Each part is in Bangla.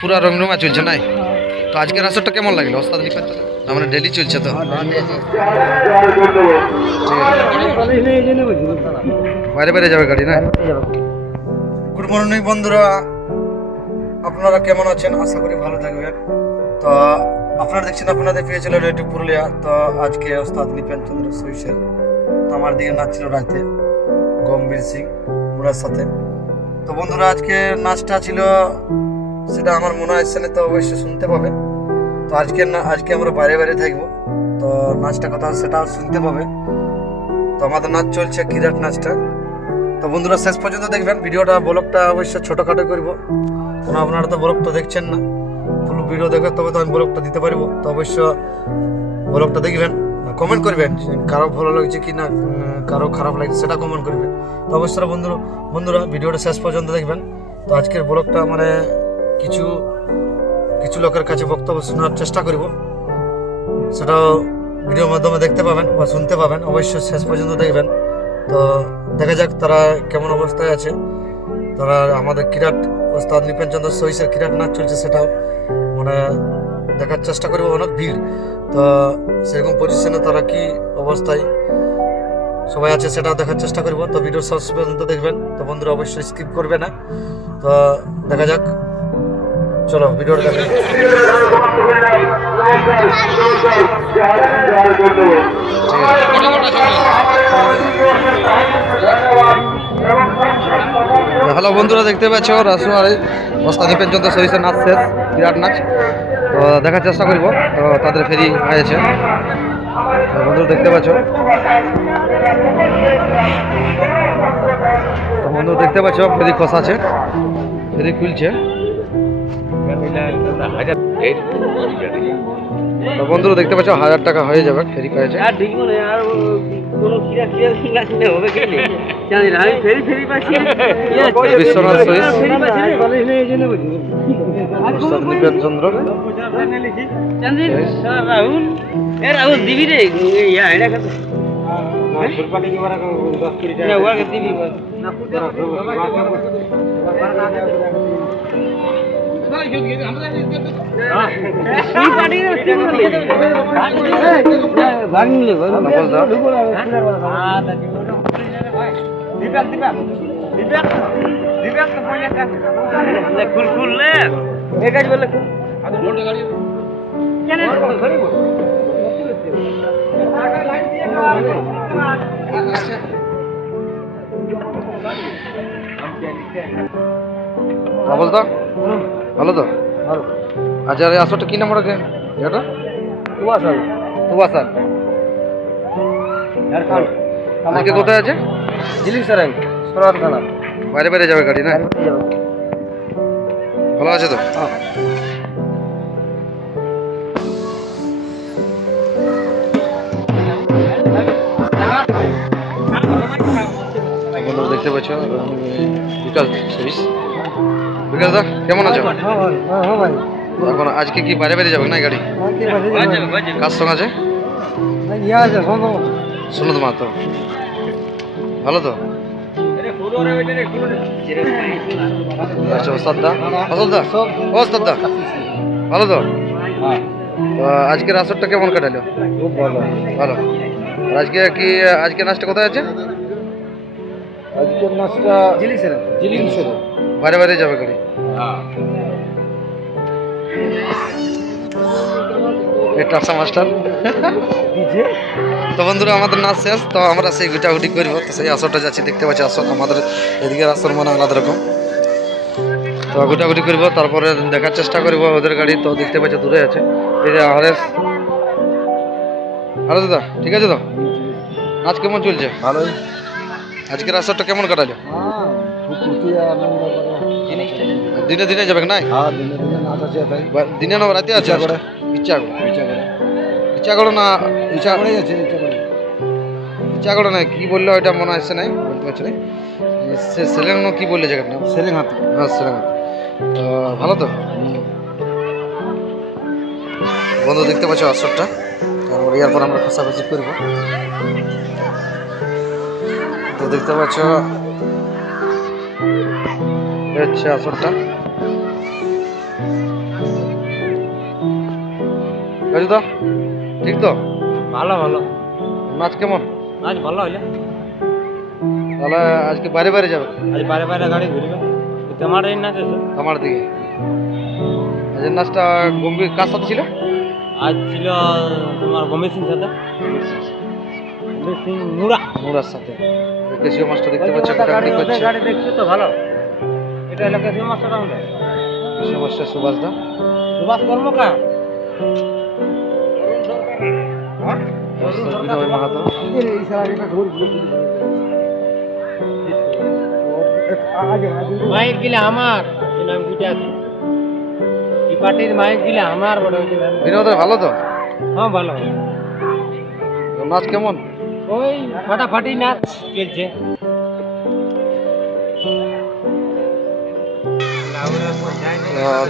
পুরা রমরমা চলছে নাই তো আজকের আসরটা কেমন লাগলো ওস্তাদ নিপাত আমরা ডেলি চলছে তো বাইরে বাইরে যাবে গাড়ি না। গুড মর্নিং বন্ধুরা, আপনারা কেমন আছেন? আশা করি ভালো থাকবেন। তো আপনারা দেখছেন আপনাদের পেয়েছিলেন একটু পুরুলিয়া। তো আজকে ওস্তাদ নিপেন চন্দ্র সৈসের তো আমার দিকে নাচ ছিল রাতে গম্ভীর সিং মুরার সাথে। তো বন্ধুরা আজকে নাচটা ছিল সেটা আমার মনে হয় না, তো অবশ্যই শুনতে পাবে। তো আজকে আমরা বাইরে বাইরে থাকবো, তো নাচটা কথা সেটা শুনতে পাবে। তো আমাদের নাচ চলছে কিরাট নাচটা। তো বন্ধুরা শেষ পর্যন্ত দেখবেন ভিডিওটা। ব্লগটা অবশ্যই ছোটোখাটো করবো, কারণ আপনারা তো ব্লগ তো দেখছেন না। ফুল ভিডিও দেখবেন তবে তো আমি ব্লগটা দিতে পারবো। তো অবশ্য ব্লগটা দেখবেন, কমেন্ট করবেন কারো ভালো লাগছে কি না, কারো খারাপ লাগছে সেটা কমেন্ট করবেন। তো অবশ্যই বন্ধুরা ভিডিওটা শেষ পর্যন্ত দেখবেন। তো আজকের ব্লগটা মানে কিছু লোকের কাছে বক্তব্য শোনার চেষ্টা করব, সেটাও ভিডিওর মাধ্যমে দেখতে পাবেন বা শুনতে পাবেন। অবশ্যই শেষ পর্যন্ত দেখবেন। তো দেখা যাক তারা কেমন অবস্থায় আছে। তারা আমাদের কিরাট ওস্তাদ নিপেন চন্দ্র সহিসের কিরাট নাচ চলছে, সেটাও মানে দেখার চেষ্টা করবো। অনেক ভিড়, তো সেরকম পজিশনে তারা কি অবস্থায় সবাই আছে সেটাও দেখার চেষ্টা করবো। তো ভিডিওর শেষ পর্যন্ত দেখবেন। তো বন্ধুরা অবশ্যই স্কিপ করবে না। তো দেখা যাক, চলো ভিডিওটা দেখেন। হ্যালো বন্ধুরা, দেখতে পাচ্ছ রাসুয়ারে ওস্তাদ নিপেন চন্দ্র সহিসের নাচ শেষ, বিরাট নাচ। তো দেখার চেষ্টা করবো। তো তাদের ফেরি হয়েছে, বন্ধুরা দেখতে পাচ্ছ। তো বন্ধু দেখতে পাচ্ছ ফেরি খসাছে, ফেরি খুলছে। তো বন্ধুরা দেখতে পাচ্ছ 1000 টাকা হয়ে যাবে ফেরি পেয়েছে। বিশ্বনাথ সহিস ওস্তাদ নিপেন চন্দ্র রাহুল দিবি রে বলতো ভালো তো। আচ্ছা আসরটা কি নাম রাখে এটা? তুবাসার আজকে কোথায় আছে? জিলিং সারাই সরার থানা। বাইরে বাইরে যাবে গাড়ি না? ভালো আছে তো? দেখতে পাচ্ছ বিকাশ সার্ভিস। বিকাশ দা কেমন আছো? এখন আজকে কি বাইরে বাইরে যাবে না গাড়ি? কার সঙ্গে আছে? শুনো তোমার তো ভালো তো। আচ্ছা ওস্তাদ দা ভালো তো। তো আজকের আসরটা কেমন কাটালো? খুব ভালো ভালো। আর আজকে নাচটা কোথায় আছে? আজকের নাচটা জিলিং সেরে বাইরে বাইরে যাবে গাড়ি। টাসা মাস্টার। তো বন্ধুরা আমাদের নাচ শেষ, তো আমরা সেই গুটাগুটি করবো। তো সেই আসরটা যাচ্ছি, দেখতে পাচ্ছি আসর আমাদের এদিকে আসর মানে আলাদা রকম। তো গুটাগুটি করবো, তারপরে দেখার চেষ্টা করবো ওদের গাড়ি। তো দেখতে পাচ্ছি দূরে আছে এই যে আরএস দাদা। ঠিক আছে তো, নাচ কেমন চলছে? ভালোই। আজকের আসরটা কেমন কাটালো? দিনে দিনে যাবে না? দিনে না রাতে আছে? ইচ্ছাগড় না ইচ্ছাগড় না কি বললো ওইটা মনে আসছে নাই, বলতে পারছি না। সেলেং কি বললে জায়গাটা? সেলেংহাট। হ্যাঁ সেলেংহাট। তো ভালো তো বন্ধু, দেখতে পাচ্ছ আসরটা। তারপর এরপর আমরা খোঁচাখুচি করবো। তো দেখতে পাচ্ছ হচ্ছে আসরটা। কাজু দা ঠিক তো? ভালো ভালো নাচ কেমন? আজ ভালো হইলে তাহলে আজকে বাইরে বাইরে যাবে আজ বাইরে বাইরে গাড়ি ঘুরবে তোমার এই নাচ আছে আমার দিকে। আজের নাচটা গম্ভীর কার সাথে ছিল? আজ ছিল তোমার গম্ভীর সিং সাথে গম্ভীর সিং মুড়া মুরার সাথে। কেশিও মাস্টার দেখতে পাচ্ছ কাটাকাটি করছে। গাড়ি দেখছো তো ভালো এটা হলো কেসি মাস্টার আমরা কেশিও মাস্টার সুভাষ দা। সুভাষ কর্মকার বিনয় মাহাতো। মাইক গিলে আমার এই নাম দুইটা আছে এই পার্টির মাইক গিলে আমার বড় হয়েছে বিনোদের ভালো তো? হ্যাঁ ভালো তো নাচ কেমন? ওই ফাটাফাটি নাচ চলছে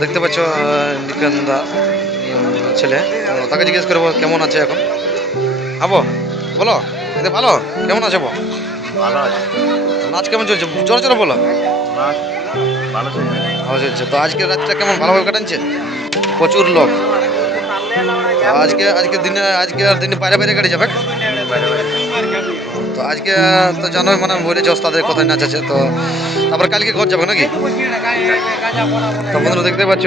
দেখতে পাচ্ছ নিকান দা ছেলে। তো তাকে জিজ্ঞেস করবো কেমন আছে এখন। আবো বলো এতে ভালো কেমন আছে বো? ভালো আছে নাচ কেমন চলছে? জোরে জোরে বলো। নাচ ভালো চলছে ভালো চলছে। তো আজকে রাতটা কেমন ভালোভাবে কাটাচ্ছে? প্রচুর লোক। তো আজকে দিনে আর দিনে বাইরে বাইরে গাড়ি যাবে। তো আজকে তো জানোই মানে বলেছে ওস্তাদের কোথায় নাচ আছে। তো তারপর কালকে ঘর যাবে নাকি? তো বন্ধুরা দেখতে পাচ্ছ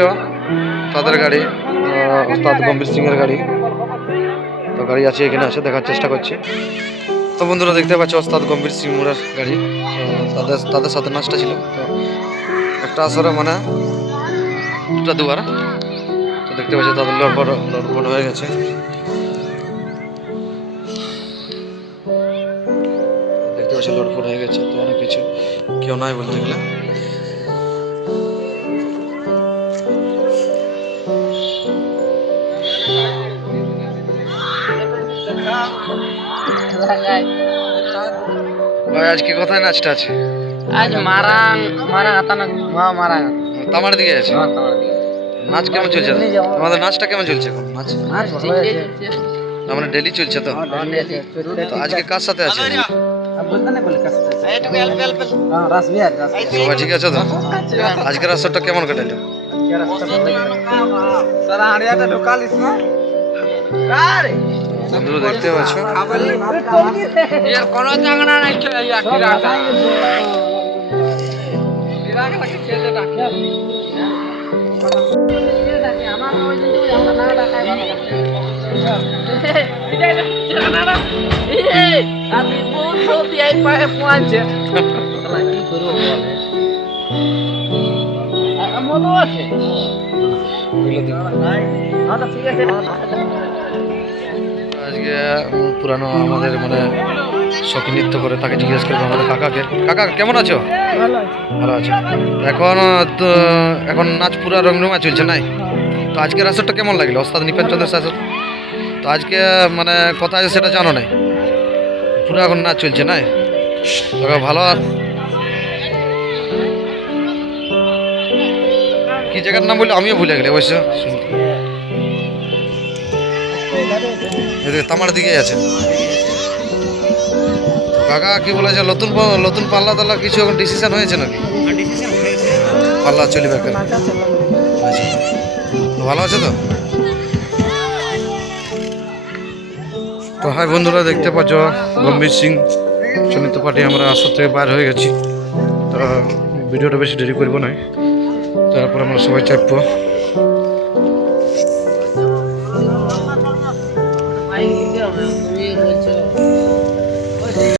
তাদের গাড়ি ওস্তাদ গম্ভীর সিং এর গাড়ি। তো গাড়ি আছে এখানে আছে দেখার চেষ্টা করছি। তো বন্ধুরা দেখতে পাচ্ছ ওস্তাদ গম্ভীর সিং মুরার গাড়ি। তো তাদের সাথে নাচটা ছিল। তো একটা আসরে মানে দুটা দুবার। তো দেখতে পাচ্ছ তাদের লটপট হয়ে গেছে। দেখতে পাচ্ছি লটপট হয়ে গেছে। তো অনেক কিছু কেউ নাই বলতে গেলে। ভাই আজকে কোথায় নাচটা আছে? আজ মারাং মারাং আতানা মারাং তামার দিকে আছে। নাচ কেমন চলছে? তোমাদের নাচটা কেমন চলছে এখন? নাচ নাচ ভালো আছে না মানে ডেলি চলছে তো? তো আজকে কার সাথে আছে? সবাই ঠিক আছে তো? আজকের রাস্তাটা কেমন কাটাইলো? বন্ধুরা দেখতে পাচ্ছ কোনো চাংনা নাই আমি বলতো দিয়াই পায়ে পৌঁছে কি করবো মনে আছে ঠিক আছে আজকে পুরানো আমাদের মানে শখী নৃত্য করে তাকে জিজ্ঞেস করবো আমাদের কাকাকে। কাকা কেমন আছো? ভালো আছো। এখন তো এখন নাচ পুরা রংরঙা চলছে নাই? তো আজকের আসরটা কেমন লাগলো ওস্তাদ নিপেন চন্দ্র শাসন? তো আজকে মানে কোথায় সেটা জানো নাই? পুরো এখন নাচ চলছে নাই? তো ভালো। কি জায়গার নাম বললে আমিও ভুলে গেলি অবশ্য। এদিকে তামার দিকে আছে। কাকা কি বলেছে নতুন পাল্লা টাল্লা কিছু এখন ডিসিশন হয়েছে নাকি? পাল্লা চলিবে কেন? আচ্ছা তো ভালো আছে তো? তো হাই বন্ধুরা দেখতে পাচ্ছ গম্ভীর সিং সঙ্গীত পার্টি আমরা আসর থেকে বাইর হয়ে গেছি। তো ভিডিওটা বেশি দেরি করবো না, তারপর আমরা সবাই চাপবো। তুমি বলছো